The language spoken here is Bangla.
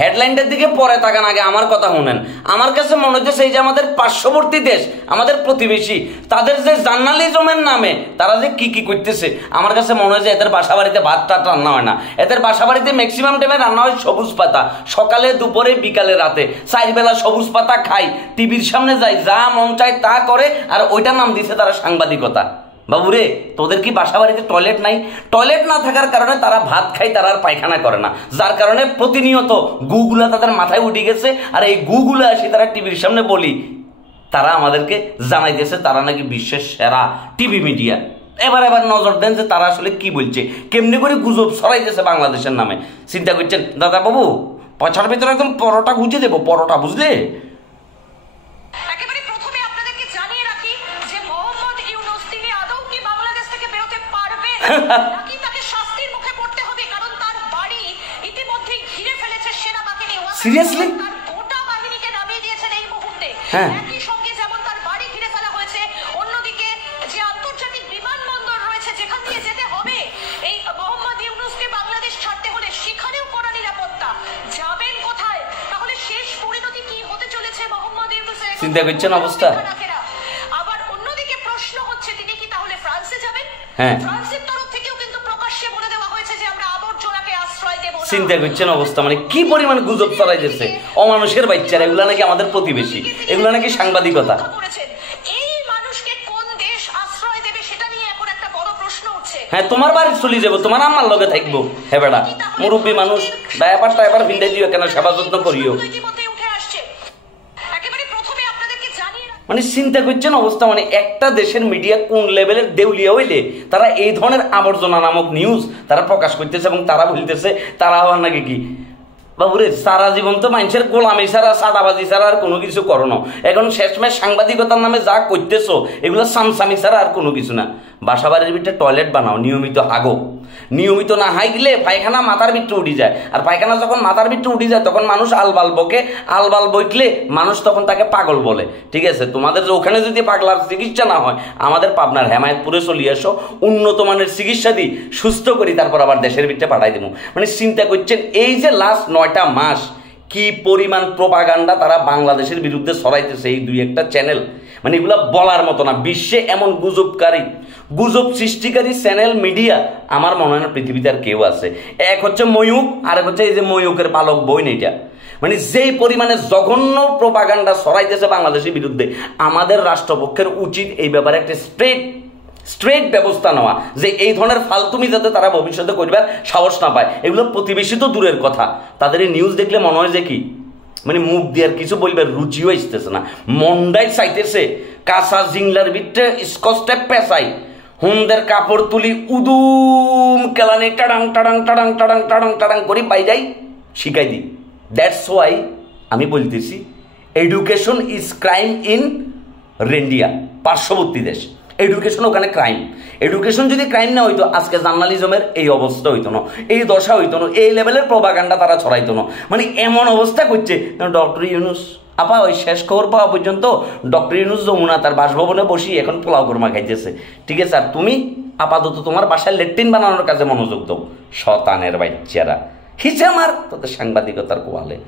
হেডলাইনটার দিকে পরে তাকান, আগে আমার কথা শুনেন। আমার কাছে মনে হচ্ছে এই যে আমাদের পার্শ্ববর্তী দেশ, আমাদের প্রতিবেশী, তাদের যে জার্নালিজমের নামে তারা যে কি কি করতেছে, আমার কাছে মনে হয় যে এদের বাসা বাড়িতে ভাত টাত রান্না হয় না। এদের বাসা বাড়িতে ম্যাক্সিমাম টাইমে রান্না হয় সবুজ পাতা, সকালে দুপুরে বিকালে রাতে 4 বেলা সবুজ পাতা খাই, টিভির সামনে যাই, যা মন চায় তা করে, আর ওইটার নাম দিছে তারা সাংবাদিকতা। বাবুরে, তোদের কি বাসা বাড়িতে টয়লেট নাই? টয়লেট না থাকার কারণে তারা ভাত খায়, তারা আর পায়খানা করে না, যার কারণে প্রতিনিয়ত গুগুলা তাদের মাথায় উঠে গেছে। আর এই গুগুলা আসি তারা টিভির সামনে বলি, তারা আমাদেরকে জানাইতেছে তারা নাকি বিশ্বের সেরা টিভি মিডিয়া। এবার নজর দেন যে তারা আসলে কি বলছে, কেমনি করে গুজব ছড়াইতেছে বাংলাদেশের নামে। চিন্তা করছেন দাদা বাবু, পয়সার ভিতরে একদম পরোটা গুঁজে দেবো, পরোটা, বুঝলে? সিরিয়াসলি? হ্যাঁ, চিন্তা করছেন অবস্থা। আবার অন্যদিকে প্রশ্ন হচ্ছে তিনি কি তাহলে ফ্রান্সে যাবেন? হ্যাঁ, ফ্রান্সের তরফ থেকেও কিন্তু প্রকাশ্যে বলে দেওয়া হয়েছে যে আমরা আবর্জনাকে আশ্রয় দেব না। চিন্তা করছেন অবস্থা, মানে কি পরিমাণ গুজব ছড়াইতেছে। অমানুষের বাচ্চারা, এগুলা নাকি আমাদের প্রতিবেশী, এগুলা নাকি সাংবাদিকতা। এই মানুষকে কোন দেশ আশ্রয় দেবে সেটা নিয়ে এখন একটা বড় প্রশ্ন উঠছে। হ্যাঁ, তোমার বাড়ি চলে যাবো, তোমার আম্মার লগে থাকবো। হ্যাঁ বেড়া, মুরব্বী মানুষ, ডায়াপার টায়াপার ভিন্ডে দিও কেন, সেবা যত্ন করিও। মানে চিন্তা করছেন অবস্থা, মানে একটা দেশের মিডিয়া কোন লেভেলের দেউলিয়া হইলে তারা এই ধরনের আবর্জনা নামক নিউজ তারা প্রকাশ করতেছে, এবং তারা বলতেছে তারা হওয়ার নাকি কি। বাবুরে, সারা জীবন তো মানুষের গোলামি ছাড়া, সাদাবাজি ছাড়া আর কোনো কিছু করো না। এখন শেষমেশ সাংবাদিকতার নামে যা করতেছো এগুলো সামসামি ছাড়া আর কোনো কিছু না। বাসা বাড়ির ভিতরে টয়লেট বানাও, নিয়মিত হাগো। নিয়মিত না হাইগলে পায়খানা মাথার ভিতরে উঠে যায়, আর পায়খানা যখন মাথার ভিতরে উঠে যায় তখন মানুষ আলবাল বকে, আলবাল বইকলে মানুষ তখন তাকে পাগল বলে। ঠিক আছে, তোমাদের যে ওখানে যদি পাগলার চিকিৎসা না হয়, আমাদের পাবনার হেমায়েতপুরে চলে আসো, উন্নত মানের চিকিৎসা দিই, সুস্থ করি, তারপর আবার দেশের ভিতরে পাঠাই দেবো। মানে চিন্তা করছেন এই যে লাস্ট 9টা মাস কি পরিমাণ প্রোপাগান্ডা তারা বাংলাদেশের বিরুদ্ধে ছড়াইতেছে এই 2-1টা চ্যানেল, মানে এগুলা বলার মতো না। বিশ্বে এমন গুজবকারী, গুজব সৃষ্টিকারী চ্যানেল মিডিয়া আমার মনে হয় না পৃথিবীতে আর কেউ আছে। এক হচ্ছে ময়ূক, আর এক হচ্ছে এই যে ময়ূকের পালক বই এটা। মানে যেই পরিমাণে জঘন্য প্রোপাগান্ডা ছড়াইতেছে বাংলাদেশের বিরুদ্ধে, আমাদের রাষ্ট্রপক্ষের উচিত এই ব্যাপারে একটা স্ট্রেট ব্যবস্থা নেওয়া, যে এই ধরনের ফালতুমি যাতে তারা ভবিষ্যতে করবার সাহস না পায়। এগুলো প্রতিবেশী তো দূরের কথা, তাদের এই নিউজ দেখলে মনে হয় যে কি, মানে মুখ দিয়ে আর কিছু বলবার রুচিও আসতেছে না, মন্ডাই চাইতেছে কাঁচা জিংলার ভিতরে স্কচটা পেঁচাই, হুমদের কাপড় তুলি উদুম কেলানি টাডাং টাডাং টাডাং টাডাং টাডাং টাডাং করি বাইরাই শিখাই দিই। দ্যাটস ওয়াই আমি বলতেছি এডুকেশন ইজ ক্রাইম ইন রেন্ডিয়া, পার্শ্ববর্তী দেশ। এডুকেশন ওখানে ক্রাইম। এডুকেশন যদি ক্রাইম না হইতো আজকে জার্নালিজমের এই অবস্থা হইতো না, এই দশা হইতো না, এই লেভেলের প্রোপাগান্ডা তারা ছড়াইতো না। মানে এমন অবস্থা করছে ডক্টর ইউনুস আপা ওই শেষ খবর পাওয়া পর্যন্ত ডক্টর ইউনুস যমুনা তার বাসভবনে বসি এখন পোলাও কোরমা খাইতেছে। ঠিক আছে, আর তুমি আপাতত তোমার বাসায় ল্যাট্রিন বানানোর কাজে মনোযোগ দাও। শতানের বাচ্চারা, হিচে আমার তোদের সাংবাদিকতার কোয়ালে।